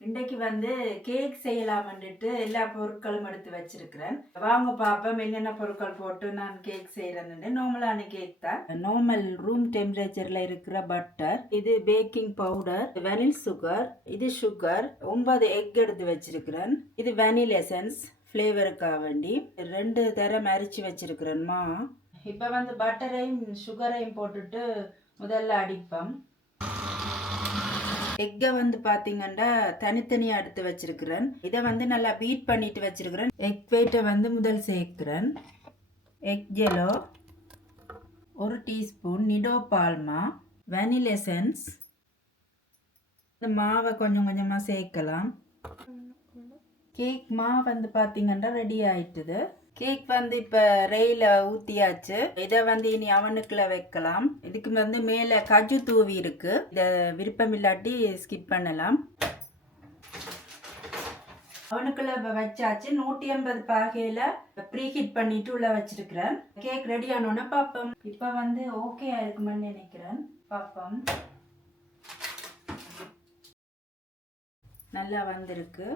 இன்றைக்கு வந்து கேக் செய்யலாம்னுட்டு எல்லா பொருட்களும் எடுத்து வச்சிருக்கிறேன். வாங்க பாப்போம் என்னென்ன பொருட்கள் போட்டு நான் கேக் செய்யறேன்னு. நார்மலான கேக் தான். நார்மல் ரூம் டெம்பரேச்சர்ல இருக்கிற பட்டர், இது பேக்கிங் பவுடர், வெனில் சுகர், இது சுகர், 9 எக் எடுத்து வச்சிருக்கிறேன். இது வெனில் எசன்ஸ் ஃப்ளேவருக்காக வேண்டி 2 தரம் அரிச்சு வச்சிருக்கிறேன்மா. இப்போ வந்து பட்டரையும் சுகரையும் போட்டுட்டு முதல்ல அடிப்போம். எக்கை வந்து பார்த்தீங்கன்னா தனித்தனியாக எடுத்து வச்சிருக்கிறேன். இதை வந்து நல்லா பீட் பண்ணிட்டு வச்சிருக்கிறேன். எக் வெயிட்டை வந்து முதல் சேர்க்கிறேன். எக் ஜெலோ 1 டீஸ்பூன், நிடோ பால்மா, வெனில் எசன்ஸ். இந்த மாவை கொஞ்சம் கொஞ்சமாக சேர்க்கலாம். கேக் மாவு வந்து பார்த்தீங்கன்னா ரெடி ஆயிட்டுது. கேக் வந்து இப்போ ரெயில ஊற்றியாச்சு. இதை வந்து இனி அவனுக்குள்ள வைக்கலாம். இதுக்கு வந்து மேலே கஜு தூவி இருக்கு. இதை விருப்பம் இல்லாட்டி ஸ்கிப் பண்ணலாம். அவனுக்குள்ள வச்சாச்சு. 180 பாகையில் ப்ரீஹீட் பண்ணிட்டு உள்ள வச்சிருக்கிறேன். கேக் ரெடி ஆனோன்னா பார்ப்போம். இப்போ வந்து ஓகே ஆயிருக்குமென்னு நினைக்கிறேன். பார்ப்போம். நல்லா வந்திருக்கு.